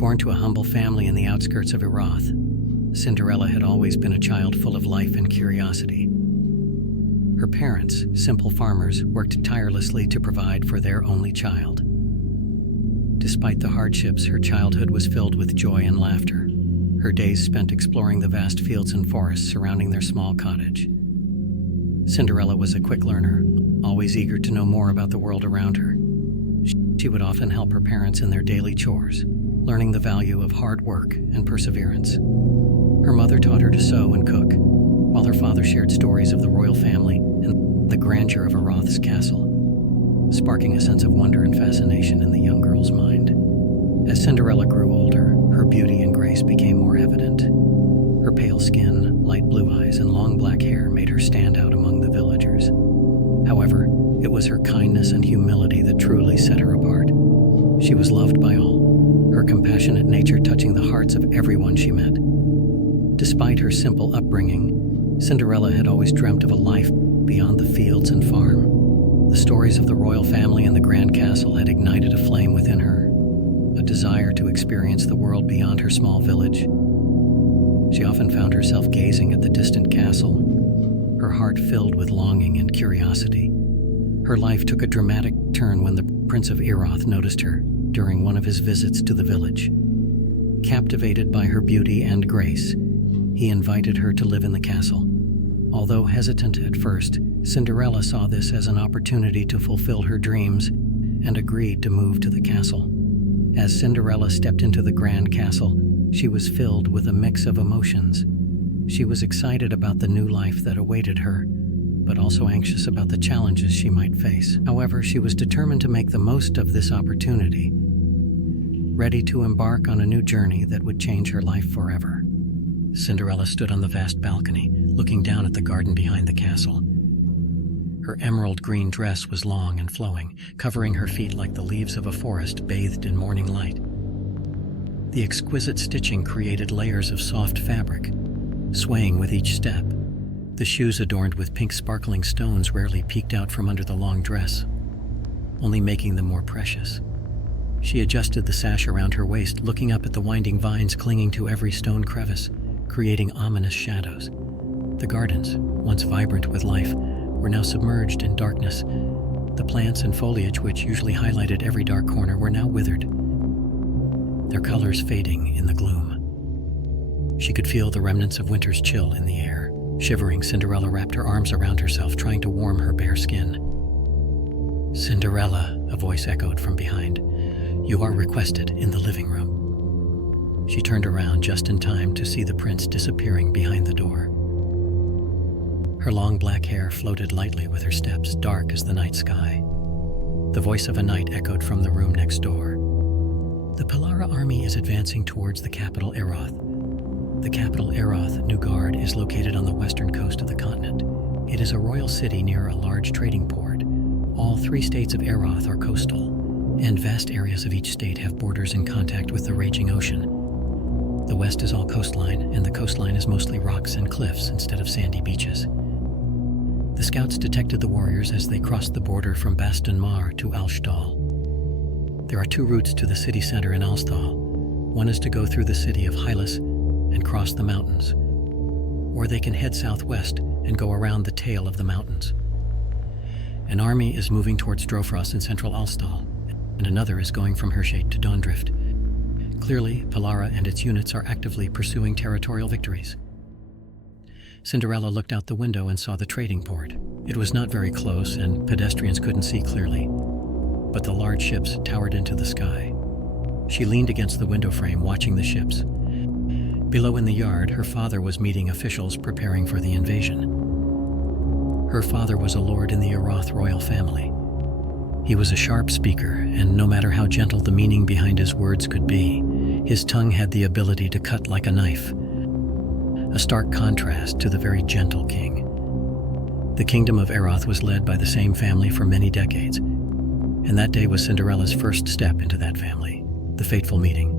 Born to a humble family in the outskirts of Eroth, Cinderella had always been a child full of life and curiosity. Her parents, simple farmers, worked tirelessly to provide for their only child. Despite the hardships, her childhood was filled with joy and laughter, her days spent exploring the vast fields and forests surrounding their small cottage. Cinderella was a quick learner, always eager to know more about the world around her. She would often help her parents in their daily chores, learning the value of hard work and perseverance. Her mother taught her to sew and cook, while her father shared stories of the royal family and the grandeur of Eroth's castle, sparking a sense of wonder and fascination in the young girl's mind. As Cinderella grew older, her beauty and grace became more evident. Her pale skin, light blue eyes, and long black hair made her stand out among the villagers. However, it was her kindness and humility that truly set her apart. She was loved by all, her compassionate nature touching the hearts of everyone she met. Despite her simple upbringing, Cinderella had always dreamt of a life beyond the fields and farm. The stories of the royal family and the grand castle had ignited a flame within her, a desire to experience the world beyond her small village. She often found herself gazing at the distant castle, her heart filled with longing and curiosity. Her life took a dramatic turn when the Prince of Eroth noticed her during one of his visits to the village. Captivated by her beauty and grace, he invited her to live in the castle. Although hesitant at first, Cinderella saw this as an opportunity to fulfill her dreams and agreed to move to the castle. As Cinderella stepped into the grand castle, she was filled with a mix of emotions. She was excited about the new life that awaited her, but also anxious about the challenges she might face. However, she was determined to make the most of this opportunity, ready to embark on a new journey that would change her life forever. Cinderella stood on the vast balcony, looking down at the garden behind the castle. Her emerald green dress was long and flowing, covering her feet like the leaves of a forest bathed in morning light. The exquisite stitching created layers of soft fabric, swaying with each step. The shoes adorned with pink sparkling stones rarely peeked out from under the long dress, only making them more precious. She adjusted the sash around her waist, looking up at the winding vines clinging to every stone crevice, creating ominous shadows. The gardens, once vibrant with life, were now submerged in darkness. The plants and foliage, which usually highlighted every dark corner, were now withered, their colors fading in the gloom. She could feel the remnants of winter's chill in the air. Shivering, Cinderella wrapped her arms around herself, trying to warm her bare skin. "Cinderella," a voice echoed from behind. "You are requested in the living room." She turned around just in time to see the prince disappearing behind the door. Her long black hair floated lightly with her steps, dark as the night sky. The voice of a knight echoed from the room next door. "The Pelara army is advancing towards the capital Eroth. The capital Eroth, Newgard, is located on the western coast of the continent. It is a royal city near a large trading port. All 3 states of Eroth are coastal, and vast areas of each state have borders in contact with the raging ocean. The west is all coastline, and the coastline is mostly rocks and cliffs instead of sandy beaches. The scouts detected the warriors as they crossed the border from Baston Mar to Alstal. There are 2 routes to the city center in Alstal. One is to go through the city of Hylas and cross the mountains, or they can head southwest and go around the tail of the mountains. An army is moving towards Drofros in central Alstal, and another is going from Hershate to Dawndrift. Clearly, Pelara and its units are actively pursuing territorial victories." Cinderella looked out the window and saw the trading port. It was not very close, and pedestrians couldn't see clearly, but the large ships towered into the sky. She leaned against the window frame, watching the ships. Below in the yard, her father was meeting officials preparing for the invasion. Her father was a lord in the Eroth royal family. He was a sharp speaker, and no matter how gentle the meaning behind his words could be, his tongue had the ability to cut like a knife, a stark contrast to the very gentle king. The kingdom of Eroth was led by the same family for many decades, and that day was Cinderella's first step into that family, the fateful meeting.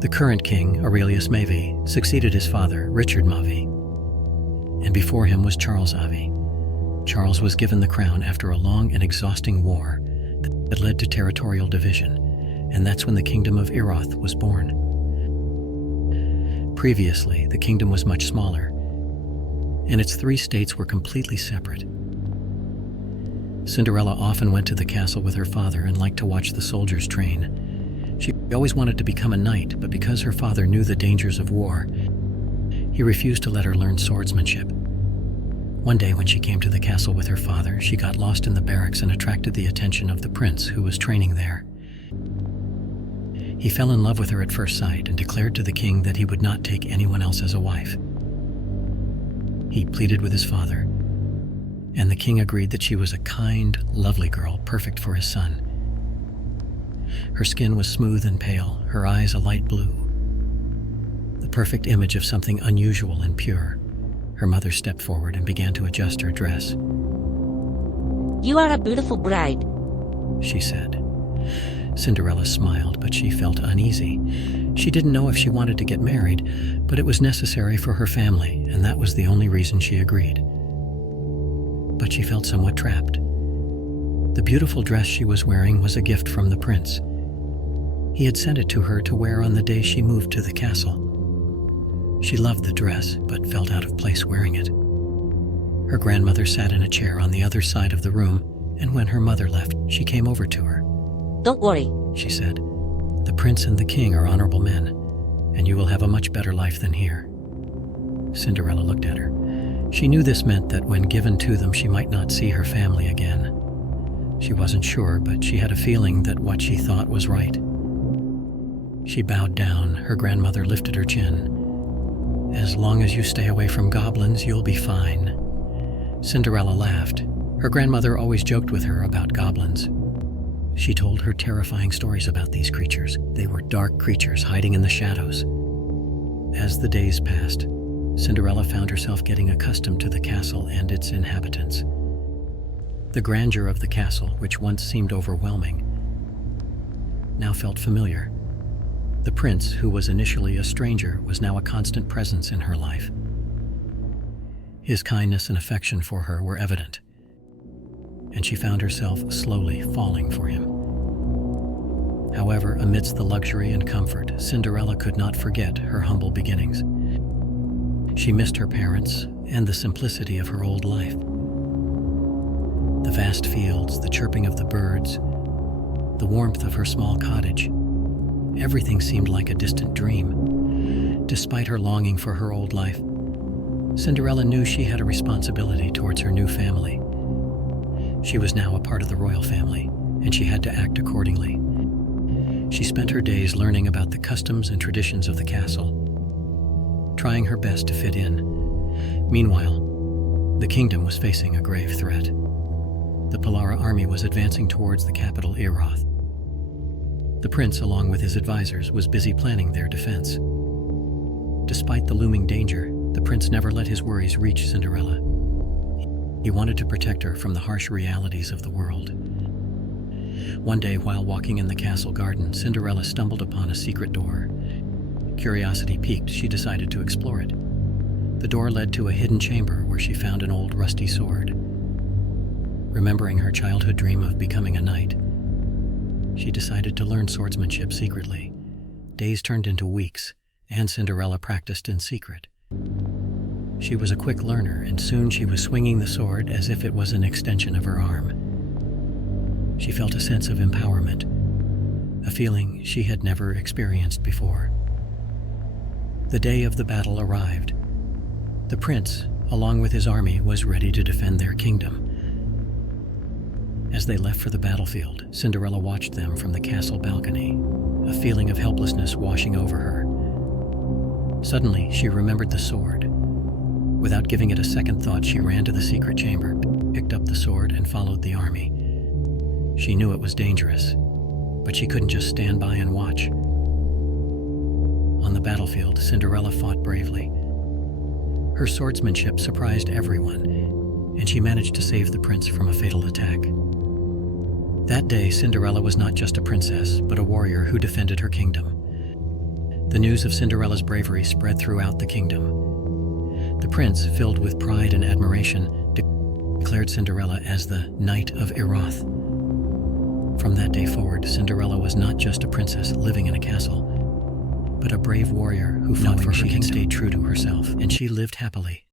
The current king, Aurelius Mavi, succeeded his father, Richard Mavi, and before him was Charles Avi. Charles was given the crown after a long and exhausting war that led to territorial division, and that's when the kingdom of Eroth was born. Previously, the kingdom was much smaller, and its 3 states were completely separate. Cinderella often went to the castle with her father and liked to watch the soldiers train. She always wanted to become a knight, but because her father knew the dangers of war, he refused to let her learn swordsmanship. One day when she came to the castle with her father, she got lost in the barracks and attracted the attention of the prince who was training there. He fell in love with her at first sight and declared to the king that he would not take anyone else as a wife. He pleaded with his father, and the king agreed that she was a kind, lovely girl, perfect for his son. Her skin was smooth and pale, her eyes a light blue, the perfect image of something unusual and pure. Her mother stepped forward and began to adjust her dress. "You are a beautiful bride," she said. Cinderella smiled, but she felt uneasy. She didn't know if she wanted to get married, but it was necessary for her family, and that was the only reason she agreed. But she felt somewhat trapped. The beautiful dress she was wearing was a gift from the prince. He had sent it to her to wear on the day she moved to the castle. She loved the dress, but felt out of place wearing it. Her grandmother sat in a chair on the other side of the room, and when her mother left, she came over to her. "Don't worry," she said. "The prince and the king are honorable men, and you will have a much better life than here." Cinderella looked at her. She knew this meant that when given to them, she might not see her family again. She wasn't sure, but she had a feeling that what she thought was right. She bowed down. Her grandmother lifted her chin. "As long as you stay away from goblins, you'll be fine." Cinderella laughed. Her grandmother always joked with her about goblins. She told her terrifying stories about these creatures. They were dark creatures hiding in the shadows. As the days passed, Cinderella found herself getting accustomed to the castle and its inhabitants. The grandeur of the castle, which once seemed overwhelming, now felt familiar. The prince, who was initially a stranger, was now a constant presence in her life. His kindness and affection for her were evident, and she found herself slowly falling for him. However, amidst the luxury and comfort, Cinderella could not forget her humble beginnings. She missed her parents and the simplicity of her old life. The vast fields, the chirping of the birds, the warmth of her small cottage. Everything seemed like a distant dream. Despite her longing for her old life, Cinderella knew she had a responsibility towards her new family. She was now a part of the royal family, and she had to act accordingly. She spent her days learning about the customs and traditions of the castle, trying her best to fit in. Meanwhile, the kingdom was facing a grave threat. The Polara army was advancing towards the capital, Eroth. The prince, along with his advisors, was busy planning their defense. Despite the looming danger, the prince never let his worries reach Cinderella. He wanted to protect her from the harsh realities of the world. One day, while walking in the castle garden, Cinderella stumbled upon a secret door. Curiosity piqued, she decided to explore it. The door led to a hidden chamber where she found an old rusty sword. Remembering her childhood dream of becoming a knight, she decided to learn swordsmanship secretly. Days turned into weeks, and Cinderella practiced in secret. She was a quick learner, and soon she was swinging the sword as if it was an extension of her arm. She felt a sense of empowerment, a feeling she had never experienced before. The day of the battle arrived. The prince, along with his army, was ready to defend their kingdom. As they left for the battlefield, Cinderella watched them from the castle balcony, a feeling of helplessness washing over her. Suddenly, she remembered the sword. Without giving it a second thought, she ran to the secret chamber, picked up the sword, and followed the army. She knew it was dangerous, but she couldn't just stand by and watch. On the battlefield, Cinderella fought bravely. Her swordsmanship surprised everyone, and she managed to save the prince from a fatal attack. That day, Cinderella was not just a princess, but a warrior who defended her kingdom. The news of Cinderella's bravery spread throughout the kingdom. The prince, filled with pride and admiration, declared Cinderella as the Knight of Eroth. From that day forward, Cinderella was not just a princess living in a castle, but a brave warrior who fought for her kingdom, stayed true to herself, and she lived happily